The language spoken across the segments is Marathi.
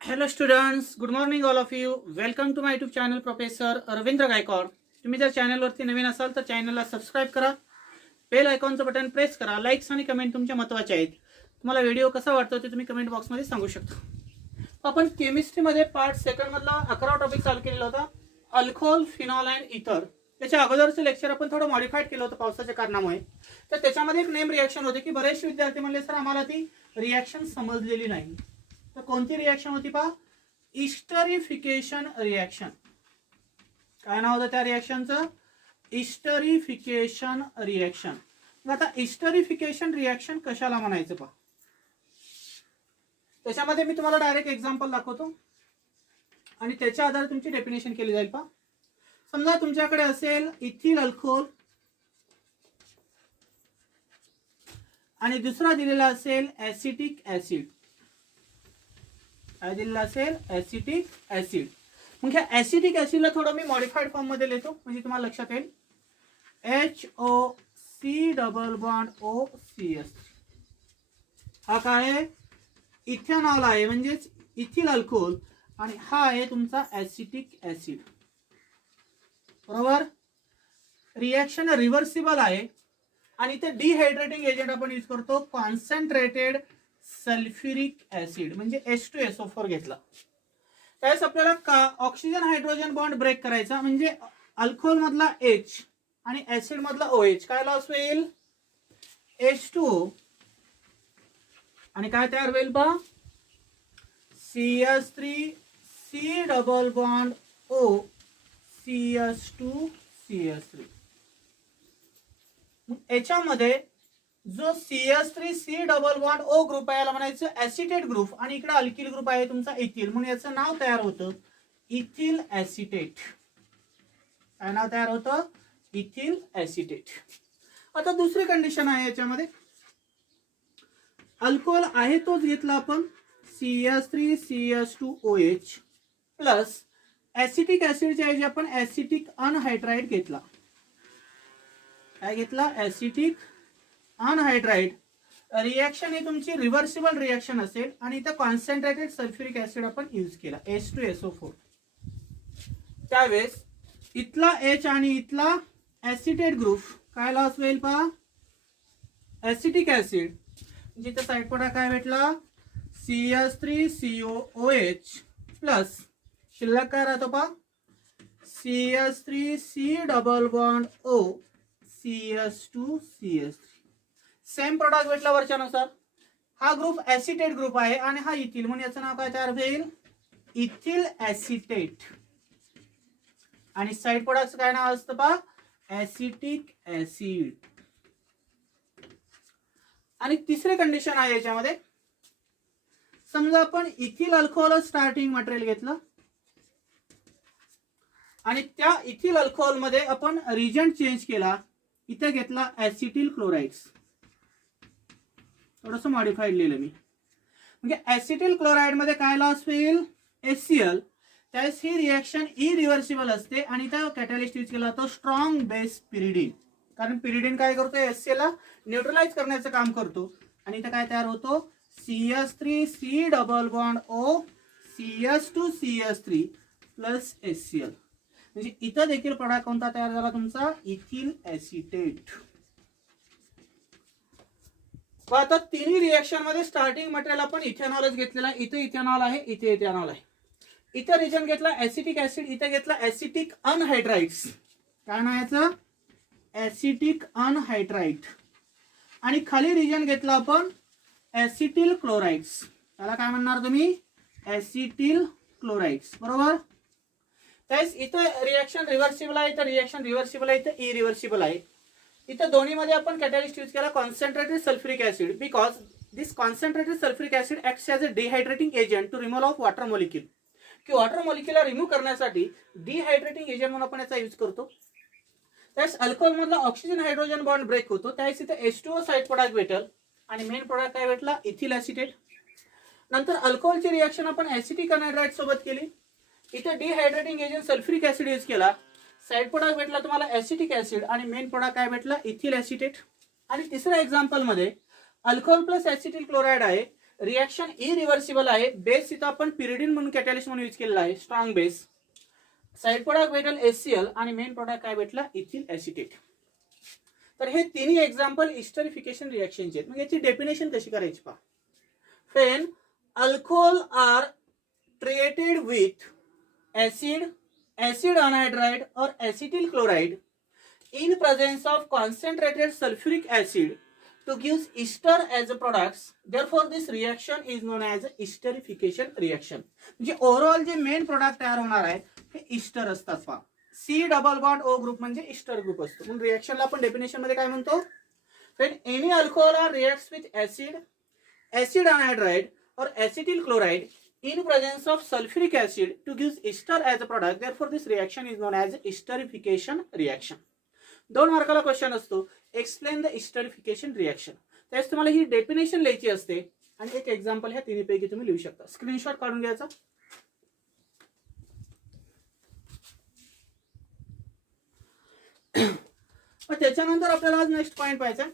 Hello students, good morning all of you. Welcome to my YouTube channel Professor Ravindra Gaikwad. तुम्ही जर चॅनलवरती नवीन असाल तर चॅनलला सबस्क्राइब करा, बेल आयकॉनचं बटन प्रेस करा. लाईक्स आणि कमेंट तुमच्या महत्त्वाचे आहेत. तुम्हाला व्हिडिओ कसा वाटतो ते तुम्ही कमेंट बॉक्समध्ये सांगू शकता. आपण केमिस्ट्रीमध्ये पार्ट सेकंड मधला 11वा टॉपिक चालू केलेला होता, अल्कोहोल, फिनॉल अँड इथर. त्याच्या अगोदरचं लेक्चर आपण थोडं मॉडिफाईड केलं होतं पावसाच्या कारणामुळे. तर त्याच्यामध्ये एक नेम रिॲक्शन होते की बरेचसे विद्यार्थी म्हणले सर आम्हाला ती रिॲक्शन समजलेली नाही. तर कोणती रिॲक्शन होती पहा, इस्टरिफिकेशन रिॲक्शन. काय नाव होतं त्या रिॲक्शनचं? इस्टरिफिकेशन रिॲक्शन. आता इस्टरिफिकेशन रिॲक्शन कशाला म्हणायचं पहा. त्याच्यामध्ये मी तुम्हाला डायरेक्ट एक्झाम्पल दाखवतो आणि त्याच्या आधारे तुमची डेफिनेशन केली जाईल पहा. समजा तुमच्याकडे असेल इथिल अल्कोहोल आणि दुसरा दिलेला असेल ऍसिटिक ऍसिड. काय दिलेला असेल? Acetic acid. मग ह्या ऍसिटिक ऍसिडला थोडं मी मॉडिफाईड फॉर्म मध्ये लिहितो म्हणजे तुम्हाला लक्षात येईल. HOC double bond OCS. हा काय आहे? इथेनॉल आहे म्हणजेच इथिल अल्कोहोल आणि हा आहे तुमचा ऍसिटिक ऍसिड. बरोबर. रिॲक्शन रिव्हर्सिबल आहे आणि ते डिहायड्रेटिंग एजंट आपण यूज करतो कॉन्सन्ट्रेटेड सल्फ्युरिक ऍसिड म्हणजे H2SO4 घेतला. त्यावेळेस आपल्याला ऑक्सिजन हायड्रोजन बॉन्ड ब्रेक करायचा म्हणजे अल्कोहोल मधला H आणि ऍसिड मधला OH काय लॉस होईल? H2O आणि काय तयार होईल बा? CH3C double bond O CH2CH3. याच्यामध्ये जो CH3C double bond O group आहे याला म्हणायचं ऍसिटेट ग्रुप आणि इकडे अल्किल ग्रुप आहे तुमचा इथिल म्हणून याचं नाव तयार होतं इथिल ऍसिटेट. काय नाव तयार होतं? Ethyl acetate. आता दुसरी कंडिशन आहे याच्यामध्ये, अल्कोहोल आहे तोच घेतला आपण CH3CH2OH प्लस ऍसिटिक ऍसिडच्या ऐवजी आपण ऍसिटिक अनहायड्राइड घेतला. काय घेतला? Acetic anhydride. रिॲक्शन ही तुमची रिव्हर्सिबल रिॲक्शन असेल आणि इथं कॉन्सन्ट्रेटेड सल्फ्युरिक ऍसिड आपण यूज केला H2SO4. त्यावेळेस इथला H आणि इथला ऍसिटेट ग्रुप काय लॉस होईल पहा? Acetic acid. जिथे साईड पडा काय भेटला? CH3COOH प्लस शिल्लक काय राहतो पहा? CH3C double bond O CH2CH3. Same product भेटला वरच्यानुसार. हा ग्रुप ऍसिटेट ग्रुप आहे आणि हा इथिल म्हणून याचं नाव काय तयार होईल? Ethyl acetate. आणि साइड प्रोडक्टचं काय नाव असतं पहा? Acetic acid. आणि तिसरी कंडिशन आहे याच्यामध्ये, समजा आपण इथिल अल्कोहोल स्टार्टिंग मटेरियल घेतलं आणि त्या इथिल अल्कोहोल मध्ये आपण रिजंट चेंज केला. इथे घेतला ऍसिटिल क्लोराइड्स. थोडंसं मॉडिफाईड लिहिलं मी म्हणजे ऍसिटिल क्लोराइड मध्ये काय लॉस होईल? HCl. त्यावेळेस ही रिॲक्शन इरिव्हर्सिबल असते आणि त्या कॅटॅलिस्ट यूज केला जातो स्ट्रॉंग बेस पिरिडीन. कारण पिरिडीन काय करतो? HCl ला न्यूट्रलाइज करण्याचं काम करतो आणि इथे काय तयार होतो? CH3C double bond O CH2CH3 plus HCl. म्हणजे इथं देखील प्रोडक्ट कोणता तयार झाला तुमचा? Ethyl acetate. आता तिन्ही रिएक्शन मध्ये स्टार्टिंग मटेरियल आपण इथेनॉलच घेतलेला. इथे इथेनॉल आहे, इथे इथेनॉल आहे. इथे रिजन घेतला ऍसिटिक ऍसिड, इथे घेतला ऍसिटिक अनहायड्राइड्स. काय नाव याचं? Acetic anhydride. आणि खाली रिजन घेतला आपण ऍसिटिल क्लोराइड्स. त्याला काय म्हणणार तुम्ही? ऍसिटिल क्लोराइड्स. बरोबर. त्यास इथं रिॲक्शन रिव्हर्सिबल आहे, तर रिॲक्शन रिव्हर्सिबल आहे, इथं इरिव्हर्सिबल आहे. इथं दोन्ही मध्ये आपण कॅटॅलिस्ट यूज केला concentrated sulphuric acid because this concentrated sulphuric acid acts as a dehydrating agent to remove of water molecule. की वॉटर मॉलिक्यूलला रिमूव्ह करण्यासाठी डिहायड्रेटिंग एजंट म्हणून आपण याचा यूज करतो. त्यास अल्कोहोल मधला ऑक्सिजन हायड्रोजन बॉन्ड ब्रेक होतो. त्यावेळेस इथे H2O साइड प्रोडक्ट भेटेल आणि मेन प्रोडक्ट काय भेटला? Ethyl acetate. नंतर अल्कोहोलची रिॲक्शन आपण ऍसिटिक अनहायड्राइड सोबत केली. इथे डिहायड्रेटिंग एजंट सल्फ्युरिक ऍसिड यूज केला. साइड प्रोडक्ट भेटला तुम्हाला ऍसिटिक ऍसिड आणि मेन प्रोडक्ट काय भेटला? Ethyl acetate. आणि तिसऱ्या एक्झाम्पल मध्ये अल्कोहोल प्लस ऍसिटिल क्लोराइड आहे. रिॲक्शन इरिव्हर्सिबल आहे. बेस इथं आपण पिरिडिन म्हणून कॅटॅलिस्ट म्हणून यूज केलेला आहे, स्ट्रॉंग बेस. साइड प्रोडक्ट भेटेल HCl आणि मेन प्रोडक्ट काय भेटला, इथिल ऍसिटेट. तर हे तिन्ही एक्झाम्पल इस्टरिफिकेशन रिॲक्शनचे आहेत. मग याची डेफिनेशन कशी करायची पहा. When alcohol are treated with acid, acid anhydride or acetyl chloride in presence of concentrated sulfuric acid to give ester as a products, therefore this reaction is known as esterification reaction. म्हणजे ओव्हरऑल जे मेन प्रोडक्ट तयार होणार आहे हे इस्टर असतात पहा. C double bond O group म्हणजे इस्टर ग्रुप असतो. म्हणून रिॲक्शनला आपण डेफिनेशन मध्ये काय म्हणतो, when any alcohol reacts with acid, acid anhydride or acetyl chloride in presence of sulfuric acid to give ester as a product, therefore this reaction is known as esterification reaction. 2 मार्काला question असतो, एक्सप्लेन द esterification रिॲक्शन. त्यास तुम्हाला ही डेफिनेशन लिहायची असते आणि एक एक्झाम्पल ह्या तिन्हीपैकी तुम्ही लिहू शकता. स्क्रीनशॉट काढून घ्यायचा. मग त्याच्यानंतर आपल्याला आज नेक्स्ट पॉइंट पाहायचा.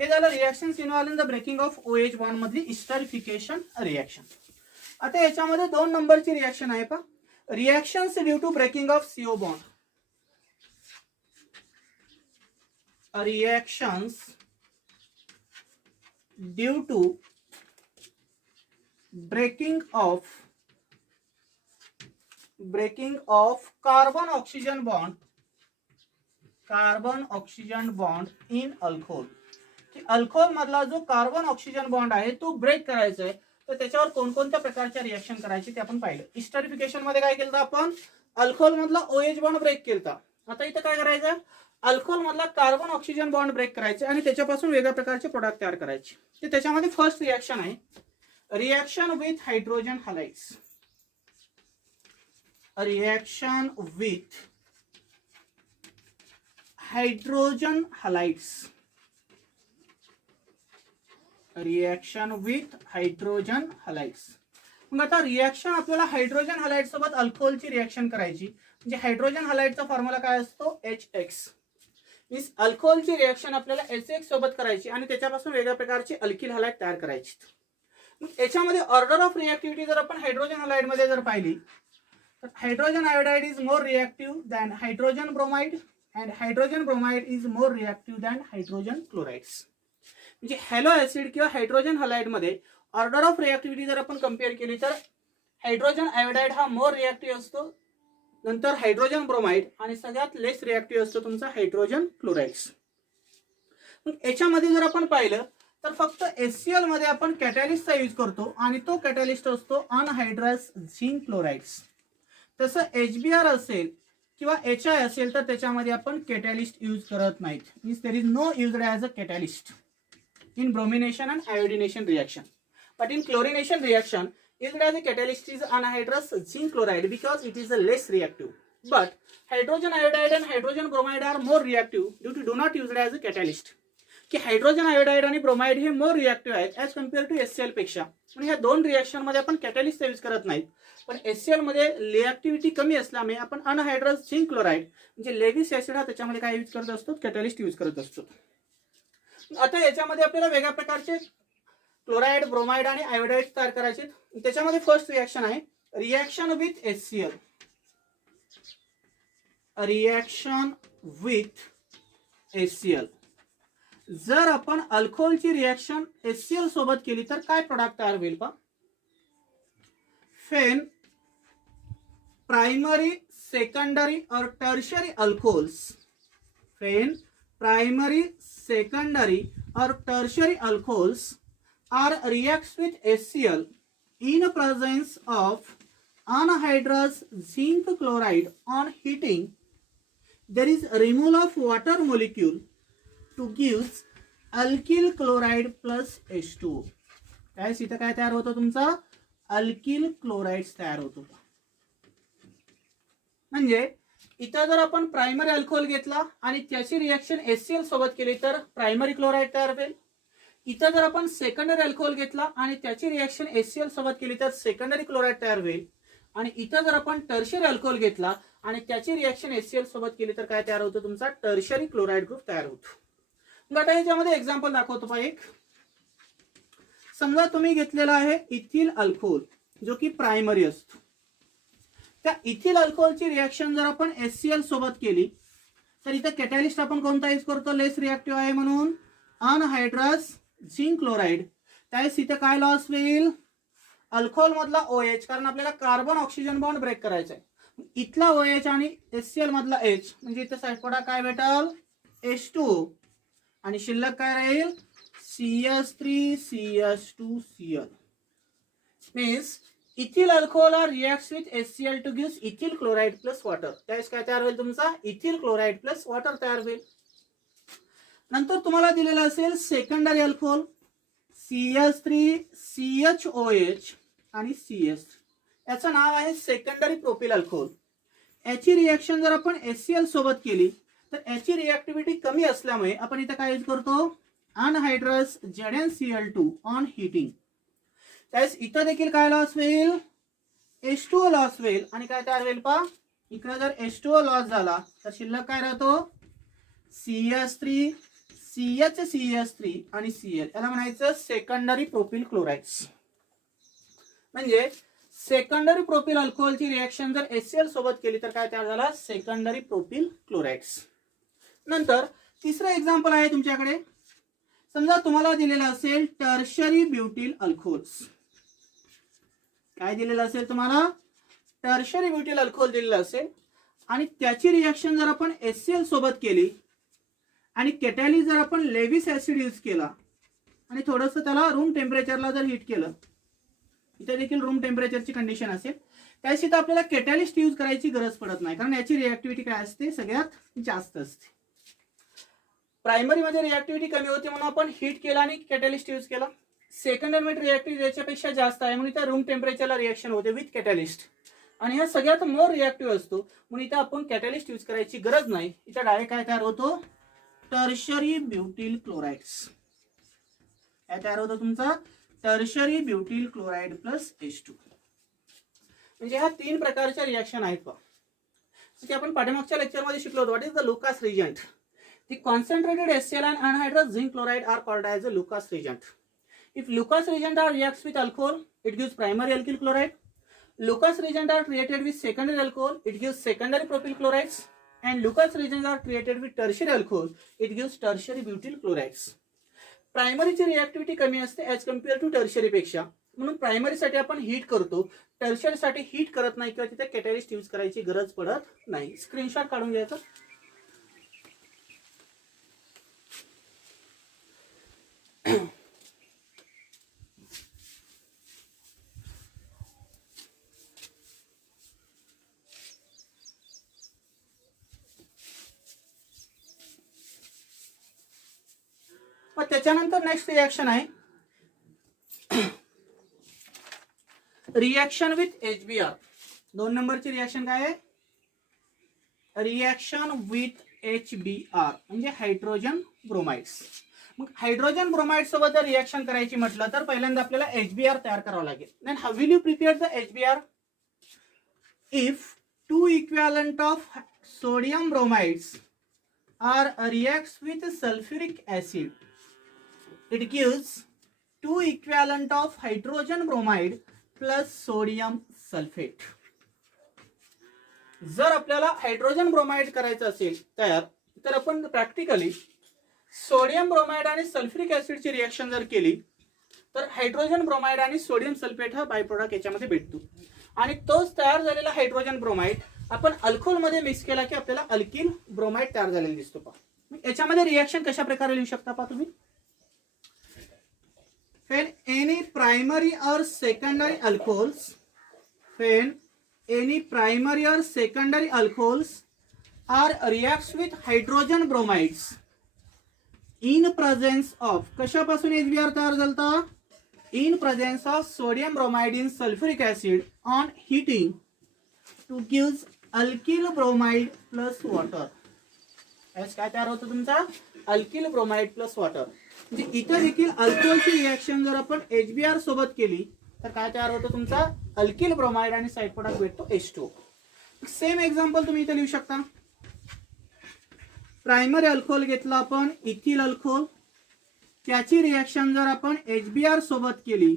हे झालं reactions involve in the breaking of OH bond मधली esterification रिॲक्शन. आता याच्यामध्ये 2 नंबरची रिॲक्शन आहे पहा. Reactions due to breaking of CO bond. Reactions due to breaking of carbon oxygen bond in alcohol. की अल्कोहोल मधला जो कार्बन ऑक्सिजन बॉन्ड आहे तो ब्रेक करायचा आहे, तर त्याच्यावर कोणकोणत्या प्रकारच्या रिॲक्शन करायची ते आपण पाहिलं. इस्टरिफिकेशन मध्ये काय केलं आपण, अल्कोहोल मधला OH बॉन्ड ब्रेक केलता. आता इथं काय करायचं, अल्कोहोल मधला कार्बन ऑक्सिजन बॉन्ड ब्रेक करायचे आणि त्याच्यापासून वेगळ्या प्रकारचे प्रोडक्ट तयार करायचे. तर त्याच्यामध्ये फर्स्ट रिॲक्शन आहे reaction with hydrogen halides. Reaction with hydrogen halides. Reaction with hydrogen halides. मग आता रिॲक्शन आपल्याला हायड्रोजन हॅलाइड सोबत अल्कोहोलची रिॲक्शन करायची. म्हणजे हायड्रोजन हॅलाइडचा फॉर्म्युला काय असतो, HX. मीन्स अल्कोहोलची रिॲक्शन आपल्याला HX सोबत करायची आणि त्याच्यापासून वेगळ्या प्रकारची अल्किल हॅलाइड तयार करायची. मग याच्यामध्ये ऑर्डर ऑफ रिॲक्टिव्हिटी जर आपण हायड्रोजन हॅलाइड मध्ये जर पाहिली तर hydrogen iodide is more reactive than hydrogen bromide and hydrogen bromide is more reactive than hydrogen chlorides. म्हणजे हॅलो ऍसिड किंवा हायड्रोजन हॅलाइड मध्ये ऑर्डर ऑफ रिॲक्टिव्हिटी जर आपण कम्पेअर केली तर हायड्रोजन आयोडाइड हा मोर रिॲक्टिव्ह असतो, नंतर हायड्रोजन ब्रोमाइड आणि सगळ्यात लेस रिॲक्टिव्ह असतो तुमचा हायड्रोजन क्लोराइड्स. मग याच्यामध्ये जर आपण पाहिलं तर फक्त HCl मध्ये आपण कॅटॅलिस्टचा यूज करतो आणि तो कॅटॅलिस्ट असतो अनहायड्रस झिंक क्लोराइड्स. तसं HBr असेल किंवा HI असेल तर त्याच्यामध्ये आपण कॅटॅलिस्ट यूज करत नाहीत. Means there is no used as a catalyst in bromination and iodination reaction, but in chlorination reaction used as a catalyst is anhydrous zinc chloride because it is a less reactive, but hydrogen iodide and hydrogen bromide are more reactive due to do not used as a catalyst. की हायड्रोजन आयोडाइड आणि ब्रोमाइड हे मोर रिॲक्टिव्ह आहेत ॲज कम्पेअर टू HCl पेक्षा. पण ह्या 2 रिॲक्शन मध्ये आपण कॅटॅलिस्ट यूज करत नाहीत. पण HCl मध्ये रिॲक्टिव्हिटी कमी असल्यामुळे आपण अनहायड्रस झिंक क्लोराइड म्हणजे लेविस ऍसिड हा त्याच्यामध्ये काय यूज करत असतो, कॅटॅलिस्ट यूज करत असतो. आता याच्यामध्ये आपल्याला वेगळ्या प्रकारचे क्लोराइड, ब्रोमाइड आणि आयोडाइड तयार करायचे. त्याच्यामध्ये फर्स्ट रिॲक्शन आहे reaction with HCl. Reaction with HCl. जर आपण अल्कोहोलची रिॲक्शन HCl सोबत केली तर काय प्रोडक्ट तयार होईल पहा. फेन प्रायमरी, सेकंडरी और tertiary alcohols. Fan primary, secondary or tertiary alcohols are reacts with HCl in presence of anhydrous zinc chloride. On heating there is removal of water molecule to gives alkyl chloride plus H2O. काय इथं काय तयार होतं तुमचा, अल्किल क्लोराइड तयार होतो. म्हणजे इथं जर आपण प्रायमरी अल्कोहोल घेतला आणि त्याची रिॲक्शन HCl सोबत केली तर प्रायमरी क्लोराइड तयार होईल. इथं जर आपण सेकंडरी अल्कोहोल घेतला आणि त्याची रिॲक्शन HCl सोबत केली तर सेकंडरी क्लोराइड तयार होईल. आणि इथं जर आपण टर्शियरी अल्कोहोल घेतला आणि त्याची रिॲक्शन HCl सोबत केली तर काय तयार होतं तुमचा, टर्शियरी क्लोराइड ग्रुप तयार होतो. मग आता याच्यामध्ये एक्झाम्पल दाखवतो पहा. एक समजा तुम्ही घेतलेला आहे इथिल अल्कोहोल जो की प्रायमरी असतो. त्या इथिल अल्कोहोलची रिएक्शन जर आपण HCl सोबत केली तर इथं कॅटॅलिस्ट आपण कोणता यूज करतो, लेस रिएक्टिव्ह आहे म्हणून अनहायड्रस झिंक क्लोराईड. त्यावेळेस इथे काय लॉस होईल, अल्कोहोल मधला OH, कारण आपल्याला कार्बन ऑक्सिजन बॉन्ड ब्रेक करायचा आहे. इथला OH आणि HCl मधला H म्हणजे इथे साइडपडा काय भेटल H2O आणि शिल्लक काय राहील CH3CH2Cl. Means ethyl alcohol reacts with HCl two gives ethyl chloride plus water. त्यावेळेस काय तयार होईल तुमचा इथिल क्लोराइड प्लस वॉटर तयार होईल. नंतर तुम्हाला दिलेला असेल सेकंडरी अल्कोहोल CH3CHOH आणि CH. याचं नाव आहे सेकंडरी प्रोपिल अल्कोहोल. याची रिएक्शन जर आपण HCl सोबत केली तर याची रिएक्टिव्हिटी कमी असल्यामुळे आपण इथे काय यूज करतो अनहायड्रस ZnCl2 ऑन हीटिंग. त्यावेळेस इथं देखील काय लॉस होईल H2O लॉस होईल आणि काय तयार होईल पहा इकडे जर H2O लॉस झाला तर शिल्लक काय राहतो CH3 CH3 आणि Cl. याला म्हणायचं सेकंडरी प्रोपिल क्लोराइड्स. म्हणजे सेकंडरी प्रोपिल अल्कोहोलची रिएक्शन जर HCl सोबत केली तर काय तयार झाला सेकंडरी प्रोपिल क्लोराइड्स. नंतर तिसरं एक्झाम्पल आहे तुमच्याकडे. समजा तुम्हाला दिलेलं असेल टर्शरी ब्युटिल अल्कोहोल्स. काय दिलेलं असेल तुम्हाला टर्शरी ब्युटिल अल्कोहोल दिलेलं असेल आणि त्याची रिएक्शन जर आपण HCl सोबत केली आणि कॅटॅलिस्ट जर आपण लेविस ऍसिड यूज केला आणि थोडंसं त्याला रूम टेम्परेचरला जर हीट केलं, इथे देखील रूम टेम्परेचरची कंडिशन असेल, त्यावेळेस इथं आपल्याला कॅटॅलिस्ट यूज करायची गरज पडत नाही कारण याची रिएक्टिव्हिटी काय असते सगळ्यात जास्त असते. प्रायमरी मध्ये रिएक्टिव्हिटी कमी होती म्हणून आपण हीट केला आणि कॅटॅलिस्ट यूज केला. सेकंडरी मध्ये रिएक्टिव्हिटी याच्यापेक्षा जास्त आहे म्हणून इथं रूम टेम्परेचरला रिएक्शन होते विथ कॅटॅलिस्ट आणि हा सगळ्यात मोर रिएक्टिव्ह असतो म्हणून इथं आपण कॅटॅलिस्ट यूज करायची गरज नाही. इथं डायरेक्ट काय तयार होतो टर्शरी ब्युटिल क्लोराइड्स. काय तयार होतो तुमचा टर्शरी ब्युटिल क्लोराइड प्लस H2. म्हणजे ह्या 3 प्रकारच्या रिएक्शन आहेत पहा. की आपण पाठीमागच्या लेक्चरमध्ये शिकलो होतो. What is the Lucas reagent. The concentrated HCl and anhydrous zinc chloride are called as a Lucas reagent. If Lucas reagent reacts with alcohol, it gives primary alkyl chloride. Lucas reagent are created with secondary alcohol, it gives secondary propyl chlorides. And Lucas reagents are created with tertiary alcohol, it gives tertiary butyl chlorides. Primary ची रिएक्टिव्हिटी कमी असते ॲज कम्पेअर टू टर्शरी पेक्षा म्हणून प्रायमरी साठी आपण हीट करतो, टर्शरी साठी हीट करत नाही किंवा तिथे कॅटॅलिस्ट यूज करायची गरज पडत नाही. स्क्रीनशॉट काढून घ्यायचा. त्याच्यानंतर नेक्स्ट रिएक्शन आहे रिएक्शन विथ HBr. 2 नंबरची रिएक्शन काय आहे रिएक्शन विथ HBr म्हणजे हायड्रोजन ब्रोमाइड्स. मग हायड्रोजन ब्रोमाइड सोबत जर रिएक्शन करायची म्हटलं तर पहिल्यांदा आपल्याला HBr तयार करावं लागेल. Then how will you prepare the HBr. If 2 equivalent of sodium bromides are reacts with sulphuric acid, it gives 2 equivalent of hydrogen bromide plus sodium sulfate. जर आपल्याला हायड्रोजन ब्रोमाइड करायचं असेल तयार तर आपण प्रॅक्टिकली सोडियम ब्रोमाइड आणि सल्फ्युरिक ऍसिडची रिएक्शन जर केली तर हायड्रोजन ब्रोमाइड आणि सोडियम सल्फेट हा बाय प्रोडक्ट याच्यामध्ये भेटतो आणि तोच तयार झालेला हायड्रोजन ब्रोमाइड आपण अल्कोहोल मध्ये मिक्स केला की आपल्याला अल्किल ब्रोमाइड तयार झालेला दिसतो. पहा याच्यामध्ये रिएक्शन कशा प्रकारे लिहू शकता पहा तुम्ही. When any primary or secondary alcohols are reacts with hydrogen bromides in presence of कशापासून HBr तयार झालता in presence of sodium bromide in sulfuric acid on heating to gives alkyl bromide plus water. काय तयार होतं तुमचा अल्किल ब्रोमाइड प्लस वॉटर. म्हणजे इथे देखील अल्कोहोलची रिएक्शन जर आपण HBr सोबत केली तर काय तयार होतं तुमचा अल्किल ब्रोमाइड आणि साइड प्रोडक्ट भेटतो H2O. सेम एक्झाम्पल तुम्ही इथे लिहू शकता. प्रायमरी अल्कोहोल घेतला आपण इथिल अल्कोहोल त्याची रिएक्शन जर आपण HBr सोबत केली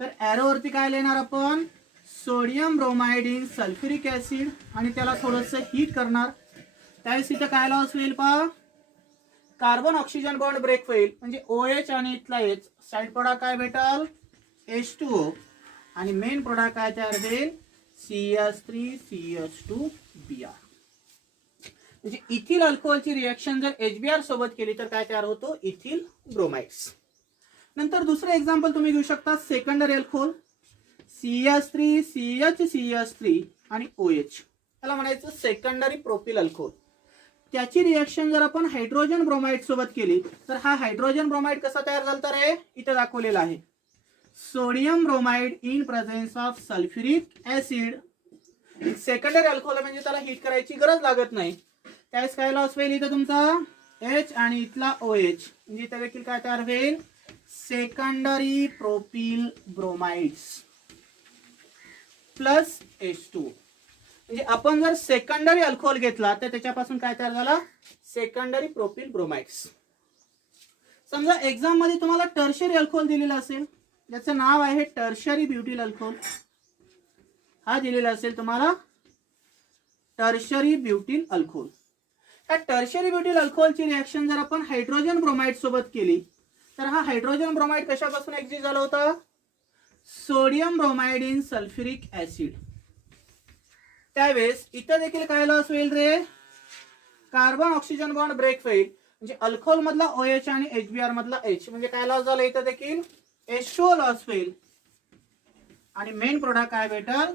तर ॲरोवरती काय लिहिणार आपण, sodium bromide in sulphuric acid, आणि त्याला थोडंसं हीट करणार. त्यावेळेस इथं काय लॉस होईल पहा, कार्बन ऑक्सिजन बॉन्ड ब्रेक होईल, म्हणजे OH आणि इथला H, साइड प्रोडक्ट काय भेटल H2O, आणि मेन प्रोडक्ट काय तयार होईल CH3CH2Br. म्हणजे इथिल अल्कोहोलची रिएक्शन जर HBr सोबत केली तर काय तयार होतो, इथिल ब्रोमाइड्स. नंतर दुसरं एक्झाम्पल तुम्ही घेऊ शकता, सेकंडरी अल्कोहोल CH3 CH3 आणि OH, त्याला म्हणायचं सेकंडरी प्रोपिल अल्कोहोल. त्याची रिएक्शन जर आपण हायड्रोजन ब्रोमाइड सोबत केली तर हा हायड्रोजन ब्रोमाइड कसा तयार झाला रे, इथे दाखवलेला आहे, sodium bromide in presence of sulphuric acid. Secondary alcohol म्हणजे त्याला हीट करायची गरज लागत नाही. त्यावेळेस काय लॉस होईल, इथं तुमचा H आणि इथला OH, म्हणजे इथे देखील काय तयार होईल, secondary propyl bromides plus H2. म्हणजे आपण जर सेकंडरी अल्कोहोल घेतला तर त्याच्यापासून काय तयार झाला, सेकंडरी प्रोपिल ब्रोमाइड्स. समजा एक्झाम मध्ये तुम्हाला टर्शरी अल्कोहोल दिलेला असेल, ज्याचं नाव आहे टर्शरी ब्युटिल अल्कोहोल, हा दिलेला असेल तुम्हाला टर्शरी ब्युटिल अल्कोहोल. या टर्शरी ब्युटिल अल्कोहोलची रिएक्शन जर आपण हायड्रोजन ब्रोमाइड सोबत केली तर हा हायड्रोजन ब्रोमाइड कशापासून एक्झिस्ट झाला होता, sodium bromide in sulphuric acid. त्यावेळेस इथं देखील काय लॉस होईल रे, कार्बन ऑक्सिजन बॉन्ड ब्रेक होईल, म्हणजे अल्कोहोल मधला OH आणि HBr मधला H, म्हणजे काय लॉस झाला, इथं देखील H2O लॉस होईल, आणि मेन प्रोडक्ट काय भेटल,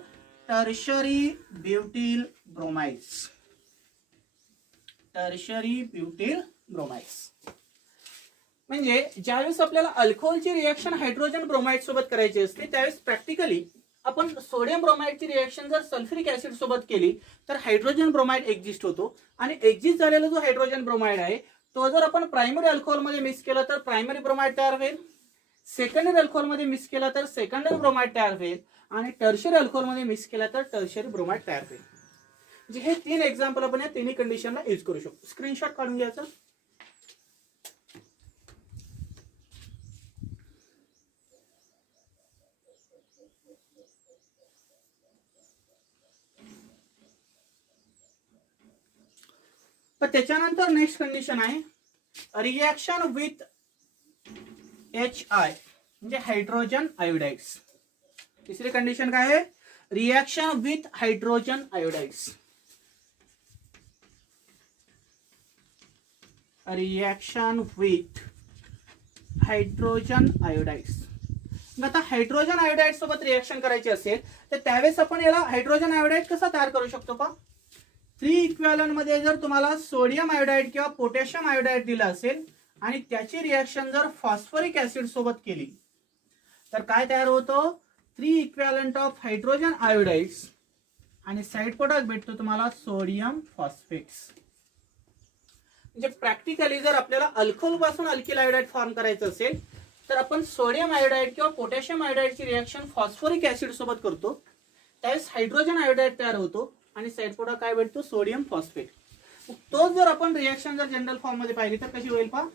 टर्शरी ब्युटिल ब्रोमाइड्स. टर्शरी ब्युटिल ब्रोमाइड्स म्हणजे ज्यावेळेस आपल्याला अल्कोहोलची रिएक्शन हायड्रोजन ब्रोमाइड सोबत करायची असते त्यावेळेस प्रॅक्टिकली आपण सोडियम ब्रोमाइडची रिएक्शन जर सल्फ्युरिक ऍसिड सोबत केली तर हायड्रोजन ब्रोमाइड एक्झिस्ट होतो, आणि एक्झिस्ट झालेला जो हायड्रोजन ब्रोमाइड आहे तो जर आपण प्रायमरी अल्कोहोल मध्ये मिक्स केला तर प्रायमरी ब्रोमाइड तयार होईल, सेकंडरी अल्कोहोल मध्ये मिक्स केला तर सेकंडरी ब्रोमाइड तयार होईल, आणि टर्शरी अल्कोहोल मध्ये मिक्स केला तर टर्शरी ब्रोमाइड तयार होईल. म्हणजे हे 3 एक्झाम्पल आपण या तिन्ही कंडिशनला यूज करू शकतो. स्क्रीनशॉट काढून घ्यायचा. पण त्याच्यानंतर नेक्स्ट कंडिशन आहे रिएक्शन विथ HI म्हणजे हायड्रोजन आयोडाइड्स. तिसरी कंडिशन काय आहे, reaction with hydrogen iodides. Reaction with hydrogen iodides. आता हायड्रोजन आयोडाइड सोबत रिएक्शन करायची असेल तर त्यावेळेस आपण याला हायड्रोजन आयोडाइड कसा तयार करू शकतो पहा. 3 इक्विव्हॅलंट मध्ये जर तुम्हाला सोडियम आयोडाइड किंवा पोटॅशियम आयोडाइड दिला असेल आणि त्याची रिएक्शन जर फॉस्फरिक ऍसिड सोबत केली तर काय तयार होतो, 3 इक्विव्हॅलंट ऑफ हायड्रोजन आयोडाइड्स आणि साइड प्रोडक्ट भेटतो तुम्हाला सोडियम फॉस्फेट्स. म्हणजे प्रॅक्टिकली जर आपल्याला अल्कोहोल पासून अल्किल आयोडाइड फॉर्म करायचं असेल तर आपण सोडियम आयोडाइड किंवा पोटॅशियम आयोडाइडची रिएक्शन फॉस्फरिक ऍसिड सोबत करतो, त्यावेळेस हायड्रोजन आयोडाइड तयार होतो आणि साइड प्रोडक्ट काय भेटतो, सोडियम फॉस्फेट. तो जर आपण रिएक्शन जर जनरल फॉर्म मध्ये पाहिली तर कशी होईल पहा.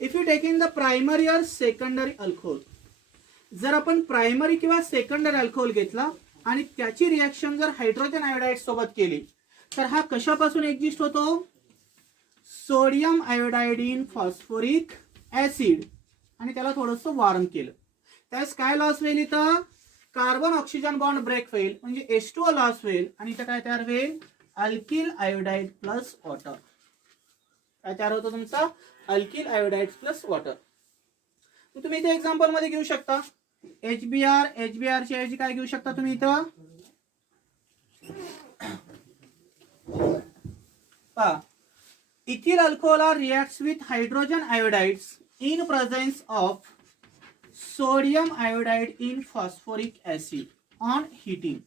If you take in the primary or secondary alcohol, जर आपण प्रायमरी किंवा सेकंडरी अल्कोहोल घेतला आणि त्याची रिएक्शन जर हायड्रोजन आयोडाइड सोबत केली तर हा कशापासून एक्झिस्ट होतो, sodium iodide in phosphoric acid, आणि त्याला थोडंसं वॉर्म केलं त्यावेळेस काय लॉस होईल, इथं कार्बन ऑक्सिजन बॉन्ड ब्रेक होईल म्हणजे H2O लॉस होईल, आणि इथं काय तयार होईल, अल्किल आयोडाइड प्लस वॉटर. काय तयार होतं तुमचा, अल्किल आयोडाइड प्लस वॉटर. तुम्ही इथे एक्झाम्पल मध्ये घेऊ शकता HBr ची ऐवजी काय घेऊ शकता तुम्ही इथं पहा, ethyl alcohol reacts with hydrogen iodides in presence of sodium iodide in phosphoric acid on heating.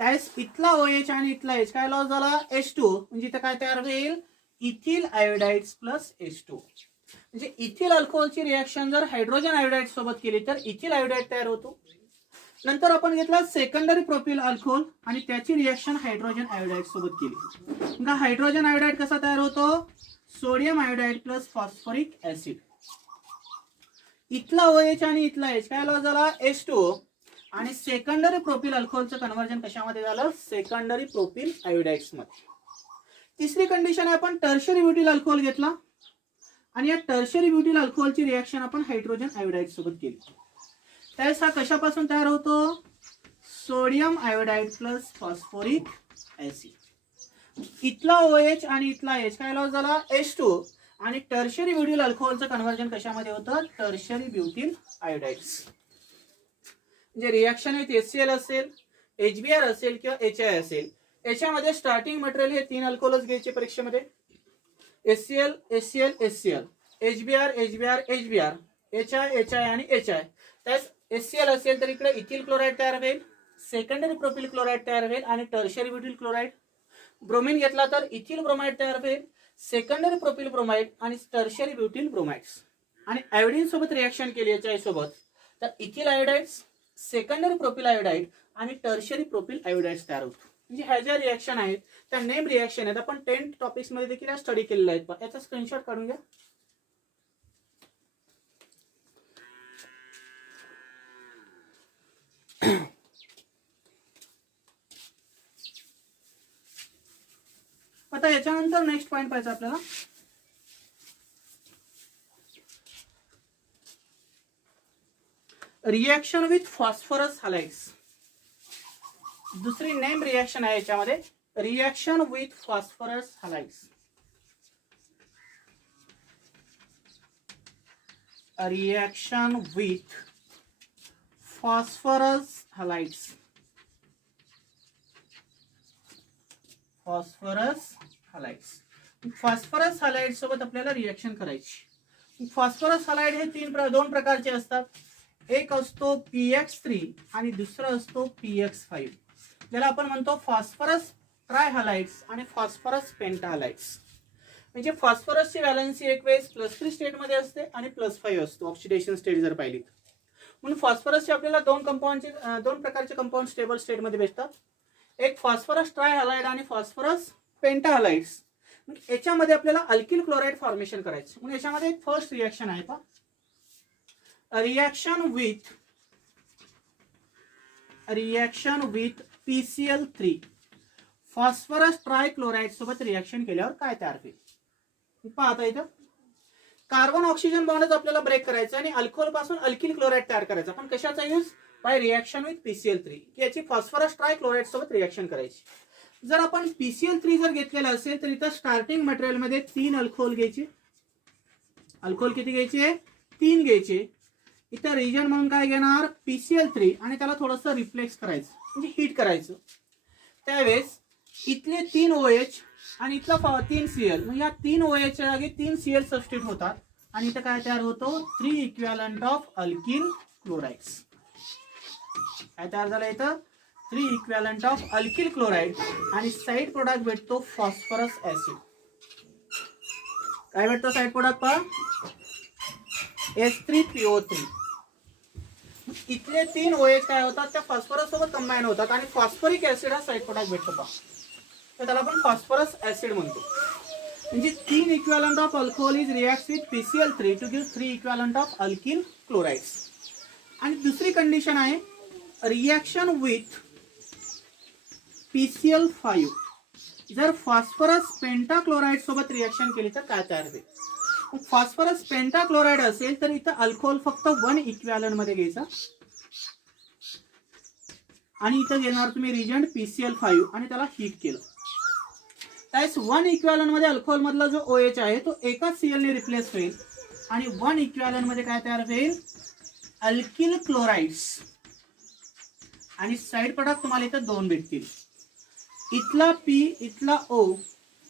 त्यावेळेस इथला OH आणि इथला H काय लॉस झाला, H2O, म्हणजे इथं काय तयार होईल, इथिल आयोडाइड्स प्लस H2O. म्हणजे इथिल अल्कोहोलची रिएक्शन जर हायड्रोजन आयोडाइड सोबत केली तर इथिल आयोडाइड तयार होतो. नंतर आपण घेतला सेकंडरी प्रोपिल अल्कोहोल आणि त्याची रिएक्शन हायड्रोजन आयोडाइड सोबत केली. हायड्रोजन आयोडाइड कसा तयार होतो, sodium iodide plus phosphoric acid. इथला OH आणि इथला H काय झाला H2O आणि सेकंडरी प्रोपिल अल्कोहोलचं कन्व्हर्जन कशामध्ये झालं सेकंडरी प्रोपिल आयोडाइड्स मध्ये. तिसरी कंडिशन आहे आपण टर्शरी ब्युटिल अल्कोहोल घेतला आणि या टर्शरी ब्युटिल अल्कोहोलची रिएक्शन आपण हायड्रोजन आयोडाइड सोबत केली. त्यावेळेस हा कशापासून तयार होतो sodium iodide plus phosphoric acid. इथला OH आणि इथला H काय लॉस झाला H2O आणि टर्शरी ब्युटिल अल्कोहोलचं कन्व्हर्जन कशामध्ये होतं टर्शरी ब्युटिल आयोडाइड्स. म्हणजे रिएक्शन आहे HCl असेल HBr असेल किंवा HI असेल याच्यामध्ये स्टार्टिंग मटेरियल हे 3 अल्कोहोलच घ्यायचे परीक्षेमध्ये HCl HCl HCl HBr HBr HBr HI HI आणि HI. त्यास HCl असेल तर इकडे इथिल क्लोराईड तयार होईल सेकंडरी प्रोपिल क्लोराईड तयार होईल आणि टर्शरी ब्युटिल क्लोराईड. ब्रोमीन घेतला तर इथिल ब्रोमाइड तयार होईल सेकंडरी प्रोपिल ब्रोमाइड आणि टर्शरी ब्युटिल ब्रोमाइड्स. आणि आयोडीन सोबत रिएक्शन केली HI सोबत तर ethyl iodides secondary propyl iodide आणि टर्शरी प्रोपिल आयोडाइड्स तयार होतो. म्हणजे ह्या ज्या रिएक्शन आहेत त्या नेम रिएक्शन आहेत आपण 10 टॉपिक्स मध्ये देखील स्टडी केलेल्या आहेत. याचा स्क्रीनशॉट काढून घ्या. आता याच्यानंतर नेक्स्ट पॉइंट पाहायचा आपल्याला रिएक्शन विथ फॉस्फरस हॅलाइड्स. दुसरी नेम रिएक्शन आहे याच्यामध्ये reaction with phosphorus halides. Reaction with phosphorus halides. Phosphorus halides. Phosphorus halide सोबत आपल्याला रिएक्शन करायची. फॉस्फरस हॅलाइड हे दोन प्रकारचे असतात. एक असतो PX3 आणि दुसरा असतो PX5 ज्याला आपण म्हणतो फॉस्फरस ट्रायहॅलाइड्स आणि फॉस्फरस पेंटाहॅलाइड्स. म्हणजे फॉस्फरसची व्हॅलन्सी एक वेळेस +3 स्टेट मध्ये असते आणि +5 असतो ऑक्सिडेशन स्टेट जर पाहिली. म्हणून फॉस्फरसचे आपल्याला दोन प्रकारचे कंपाऊंड स्टेबल स्टेट मध्ये भेटतात. एक फॉस्फरस ट्रायहॅलाइड आणि फॉस्फरस पेंटाहॅलाइड्स. याच्यामध्ये आपल्याला अल्किल क्लोराइड फॉर्मेशन करायचं. म्हणून याच्यामध्ये एक फर्स्ट रिएक्शन आहे पहा reaction with PCl3 phosphorus trichloride सोबत रिएक्शन केल्यावर काय तयार होईल पाहता इथं कार्बन ऑक्सिजन बॉन्डच आपल्याला ब्रेक करायचं आणि अल्कोहोल पासून अल्किल क्लोराइड तयार करायचा. पण कशाचा use by reaction with PCl3 की याची फॉस्फरस ट्रायक्लोराइड सोबत रिएक्शन करायची. जर आपण PCl3 जर घेतलेला असेल तर इथं स्टार्टिंग मटेरियल मध्ये 3 अल्कोहोल घ्यायचे. अल्कोहोल किती घ्यायचे 3 घ्यायचे. इथं रिजन म्हणून काय घेणार PCl3 आणि त्याला थोडंसं रिप्लेस करायचं म्हणजे हीट करायचं. त्यावेळेस इथले 3 OH आणि इथला 3 Cl म्हणजे या 3 OH च्या जागी 3 Cl सबस्टिट्यूट होतात आणि इथं काय तयार होतो 3 इक्विव्हॅलंट ऑफ अल्किल क्लोराइड्स. काय तयार झालं इथं 3 इक्विव्हॅलंट ऑफ अल्किल क्लोराइड आणि साइड प्रोडक्ट भेटतो फॉस्फरस ऍसिड. काय भेटतं साइड प्रोडक्ट पहा H3PO3. इथले 3 OH काय होतात त्या फॉस्फरस सोबत कंबाईन होतात आणि फॉस्फरिक ऍसिड हा साइड प्रोडक्ट भेटतो पहा. तर त्याला आपण फॉस्फरस ऍसिड म्हणतो. म्हणजे 3 equivalent of alcohol is reacts with PCl3 to give 3 equivalent of alkyl chlorides. आणि दुसरी कंडिशन आहे रिएक्शन विथ PCl5 जर फॉस्फरस पेंटाक्लोराइड सोबत रिएक्शन केली तर काय तयार होईल. फॉस्फरस पेंटाक्लोराइड असेल तर इथं अल्कोहोल फक्त 1 इक्विव्हॅलंट मध्ये घ्यायचा आणि इथं घेणार तुम्ही रिजंट PCl5 आणि त्याला हीट केलं. त्यास 1 इक्विव्हॅलंट मध्ये अल्कोहोल मधला जो OH आहे तो एका Cl ने रिप्लेस होईल आणि 1 इक्विव्हॅलंट मध्ये काय तयार होईल अल्किल क्लोराइड्स आणि साइड प्रोडक्ट तुम्हाला इथं 2 भेटतील. इथला P इथला O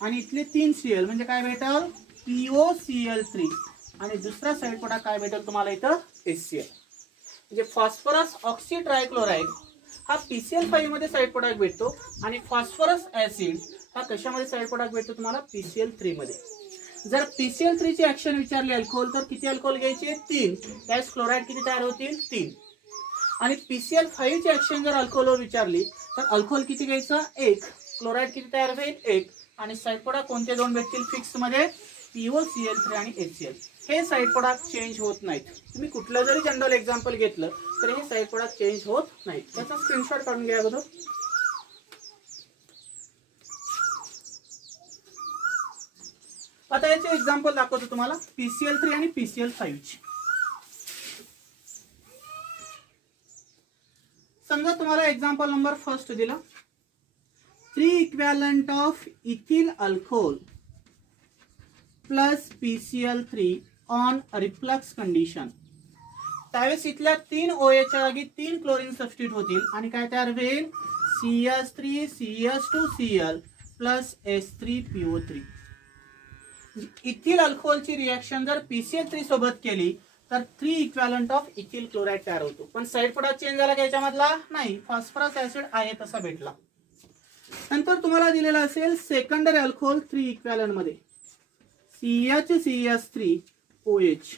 आणि इथले 3 Cl म्हणजे काय भेटेल POCl3 आणि दुसरा साइड प्रोडक्ट काय भेटेल तुम्हाला इथं HCl. म्हणजे फॉस्फरस ऑक्सी ट्रायक्लोराइड हा PCl5 मध्ये साइड प्रोडक्ट भेटतो आणि फॉस्फरस ऍसिड हा कशामध्ये साइड प्रोडक्ट भेटतो तुम्हाला PCl3 मध्ये. जर PCl3 ची ऍक्शन विचारली अल्कोहोल तर किती अल्कोहोल घ्यायचे 3. त्यास क्लोराइड किती तयार होतील 3. आणि PCl5 ची ऍक्शन जर अल्कोहोलवर विचारली तर अल्कोहोल किती घ्यायचं 1. क्लोराइड किती तयार होईल 1 आणि साइड प्रोडक्ट कोणते 2 भेटतील फिक्स मध्ये POCl3 आणि HCl. हे साईड प्रोडक्ट चेंज होत नाहीत. तुम्ही कुठलं जरी जनरल एक्झाम्पल घेतलं तर हे साईड प्रोडक्ट चेंज होत नाहीत. त्याचा स्क्रीनशॉट काढून घ्या अगोदर. आता याचे एक्झाम्पल दाखवतो तुम्हाला PCl3 आणि PCl5 चे. समजा तुम्हाला एक्झाम्पल नंबर फर्स्ट दिला, 3 equivalent of ethyl alcohol plus PCl3 on reflux condition. त्यावेळेस इथल्या 3 OH च्या जागी 3 क्लोरीन सबस्टिट्यूट होतील आणि काय तयार होईल, CH3 CH2Cl plus H3PO3. Ethyl अल्कोहोलची reaction जर PCl3 सोबत केली तर 3 इक्विव्हॅलंट ऑफ इथिल क्लोराइड तयार होतो. पण साईड प्रोडक्ट चेंज झाला का याच्यामधला, नाही, फॉस्फरस ऍसिड आहे तसा भेटला. नंतर तुम्हाला दिलेला असेल सेकंडरी अल्कोहोल 3 इक्विव्हॅलंट मध्ये CH3OH,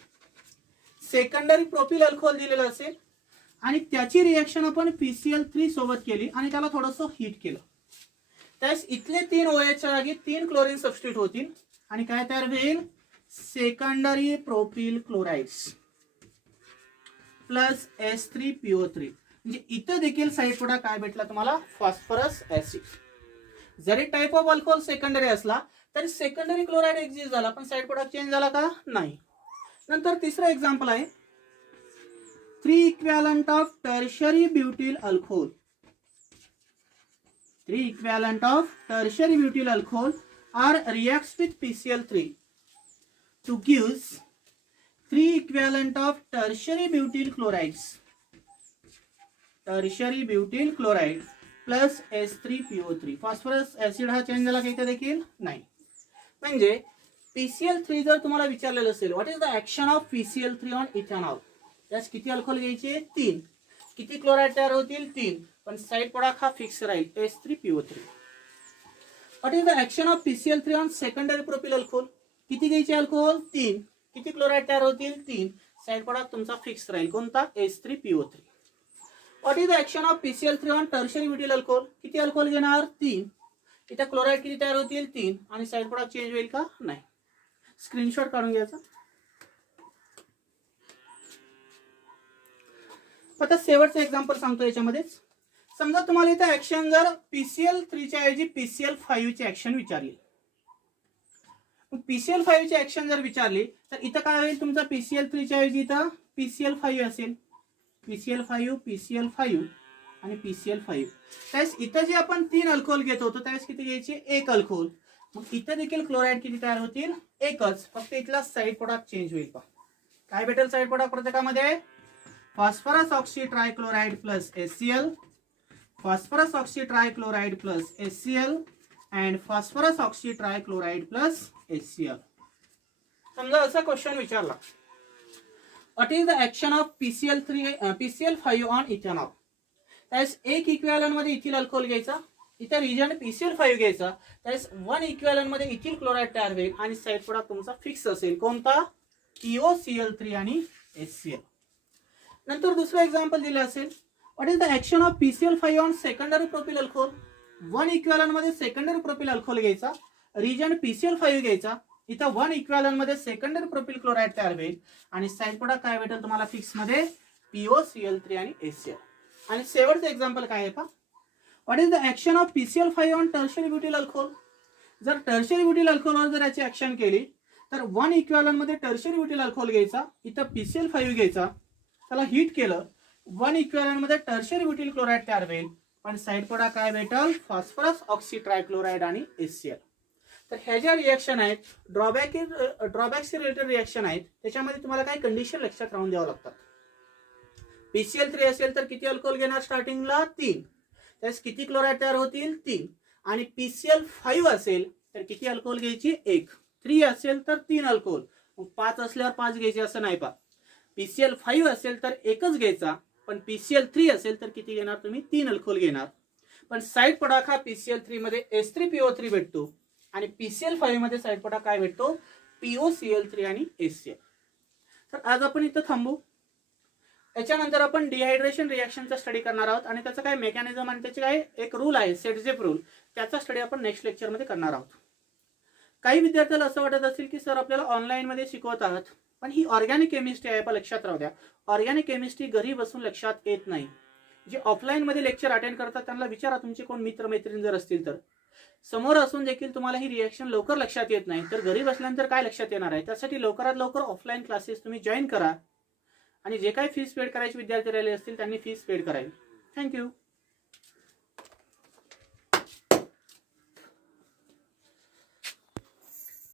सेकंडरी प्रोपिल अल्कोहोल दिलेला असेल आणि त्याची रिएक्शन आपण PCl3 सोबत केली आणि त्याला थोडंसं हीट केलं. त्यास इथले 3 OH च्या जागी 3 क्लोरीन सबस्टिट्यूट होतील आणि काय तयार होईल, secondary propyl chlorides plus H3PO3. म्हणजे इथं देखील साईड प्रोडक्ट काय भेटला तुम्हाला, फॉस्फरस ऍसिड. जरी टाइप ऑफ अल्कोहोल सेकंडरी असला तरी सेकंडरी क्लोराइड एक्झिस्ट झाला, पण साईड प्रोडक्ट चेंज झाला का, नाही. नंतर तिसरं एक्झाम्पल आहे, 3 equivalent of tertiary butyl alcohol. 3 equivalent of tertiary butyl alcohol are reacts with PCl3 to gives 3 equivalent of tertiary butyl chlorides. Tertiary butyl chloride plus H3PO3. Phosphorus acid हा चेंज झाला का देखील, नाही. म्हणजे PCl3 जर तुम्हाला विचारलेलं असेल what is the action of PCl3 on ethanol, त्यास किती अल्कोहोल घ्यायचे, 3. किती क्लोराइड तयार होतील, 3. पण साईड प्रोडक्ट हा फिक्स राहील, H3PO3. What is the action of PCl3 on secondary propyl alcohol, किती घ्यायचे अल्कोहोल, 3. किती क्लोराइड तयार होतील, 3. साईड प्रोडक्ट तुमचा फिक्स राहील, कोणता, H3PO3. What is the action of PCl3 on tertiary butyl alcohol, किती अल्कोहोल घेणार, 3. इथे क्लोराइड किती तयार होतील, 3. आणि साईड प्रोडक्ट चेंज होईल का, नाही. स्क्रीनशॉट काढून घ्यायचा. आता शेवटचं एक्झाम्पल सांगतो याच्यामध्येच. समजा तुम्हाला इथे ऍक्शन जर PCl3 च्या ऐवजी PCl5 ची ऍक्शन विचारली, PCl5 ची ऍक्शन जर विचारली तर इथं काय होईल, तुमचा PCl3 च्या ऐवजी इथं PCl5 असेल, PCl5 आणि PCl5. त्यावेळेस इथं जे आपण 3 अल्कोहोल घेत होतो त्यावेळेस किती घ्यायचे, 1 अल्कोहोल. मग इथं देखील क्लोराइड किती तयार होतील, 1च, फक्त इथला साईड प्रोडक्ट चेंज होईल. काय भेटेल साईड प्रोडक्ट प्रत्येकामध्ये, phosphorus oxy trichloride plus HCl, phosphorus oxy trichloride plus HCl and phosphorus oxy trichloride plus HCl. समजा असा क्वेश्चन विचारला, what is the action of PCl5 on ethanol. त्यास 1 इक्विव्हॅलंट मध्ये इथिल अल्कोहोल घ्यायचा, इथे रिजन PCl5 घ्यायचा, त्यास 1 इक्विव्हॅलंट मध्ये इथिल क्लोराइड तयार होईल आणि साईड प्रोडक्ट तुमचा फिक्स असेल, कोणता, POCl3 आणि HCl. नंतर दुसरं एक्झाम्पल दिलं असेल, what is the action of PCl5 on secondary propyl alcohol. 1 equivalent मध्ये सेकंडरी प्रोपिल अल्कोहोल घ्यायचा, रिजन PCl5 घ्यायचा, इथं 1 इक्विव्हॅलंट मध्ये सेकंडरी प्रोपिल क्लोराइड तयार होईल आणि साईड प्रोडक्ट काय भेटेल तुम्हाला फिक्स मध्ये, POCl3 आणि HCl. आणि शेवटचं एक्झाम्पल काय आहे पहा, what is the action of PCl5 on tertiary butyl alcohol. जर टर्शरी ब्युटिल अल्कोहोलवर जर याची ऍक्शन केली तर 1 इक्विव्हॅलंट मध्ये टर्शरी ब्युटिल अल्कोहोल घ्यायचा, इथं PCl5 घ्यायचा, त्याला हीट केलं, 1 इक्विव्हॅलंट मध्ये टर्शरी ब्युटिल क्लोराइड तयार होईल, पण साईड प्रोडक्ट काय भेटेल, फॉस्फरस ऑक्सी ट्रायक्लोराइड आणि HCl. तर ह्या ज्या रिएक्शन आहेत, ड्रॉबॅक्स रिलेटेड रिएक्शन आहेत, त्याच्यामध्ये तुम्हाला काही कंडिशन लक्षात राहून द्यावं लागतात. PCl3 असेल तर किती अल्कोहोल घेणार स्टार्टिंगला, 3. त्यास किती क्लोराइड तयार होतील, 3. आणि PCl5 असेल तर किती अल्कोहोल घ्यायची, 1. 3 असेल तर 3 अल्कोहोल, मग 5 असल्यावर 5 घ्यायचे असं नाही पा. PCl5 असेल तर 1च घ्यायचा, पण PCl3 असेल तर किती घेणार तुम्ही, 3 अल्कोहोल घेणार. पण साईड प्रोडक्ट हा PCl3 मध्ये H3PO3 भेटतो आणि PCl5 मध्ये साईड प्रोडक्ट काय भेटतो, POCl3 आणि HCl. तर आज आपण इथं थांबू. याच्यानंतर आपण डिहायड्रेशन रिएक्शनचा स्टडी करणार आहोत आणि त्याचं काय मेकॅनिझम आणि त्याचे काय एक रूल आहे, सेटझेप रूल, त्याचा स्टडी आपण नेक्स्ट लेक्चर मध्ये करणार आहोत. काही विद्यार्थ्याला असं वाटत असेल की सर आपल्याला ऑनलाईन मध्ये शिकवत आहात, पण ही ऑर्गॅनिक केमिस्ट्री आहे, पण लक्षात राहू द्या ऑर्गॅनिक केमिस्ट्री घरी बसून लक्षात येत नाही. जे ऑफलाईन मध्ये लेक्चर अटेंड करतात त्यांना विचारा, तुमचे कोण मित्र मैत्रीण जर असतील तर, समोर असून देखील तुम्हाला ही रिएक्शन लवकर लक्षात येत नाही तर घरी बसल्यानंतर काय लक्षात येणार आहे. त्यासाठी लवकरात लवकर ऑफलाईन क्लासेस तुम्ही जॉईन करा आणि जे काही फीस पेड करायचे विद्यार्थी राहिले असतील त्यांनी फीस पेड करावी. थँक्यू.